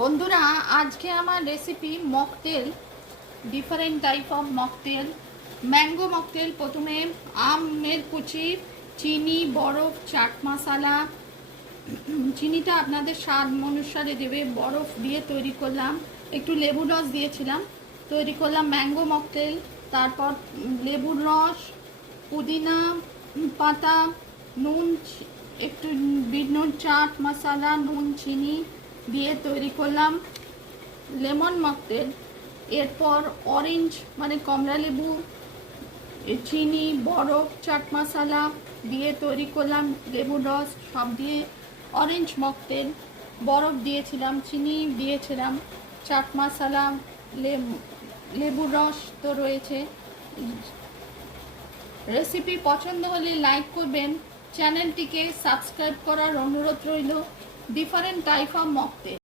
বন্ধুরা, আজকে আমার recipe mocktail, different type of mocktail. Mango mocktail. প্রথমে আমের কুচি, চিনি, বরফ, চাট মশলা, চিনিটা আপনাদের স্বাদ অনুসারে দেবে, বরফ দিয়ে তৈরি করলাম, একটু লেবুর রস দিয়েছিলাম, তৈরি করলাম ম্যাঙ্গো মকটেল। তারপর লেবুর রস, পুদিনা পাতা, নুন, একটু বিট নুন, চাট মশলা, নুন, চিনি দিয়ে তৈরি করলাম লেমন মকটেল। এরপর অরেঞ্জ মানে কমলা লেবু, চিনি, বরফ, চাট মশলা দিয়ে তৈরি করলাম লেবুর রস সব দিয়ে অরেঞ্জ মকটেল। বরফ দিয়েছিলাম, চিনি দিয়েছিলাম, চাট মশলা, লেবুর রস তো রয়েছে। রেসিপি পছন্দ হলে লাইক করবেন, চ্যানেলটিকে সাবস্ক্রাইব করার অনুরোধ রইল। Different type of mocktail.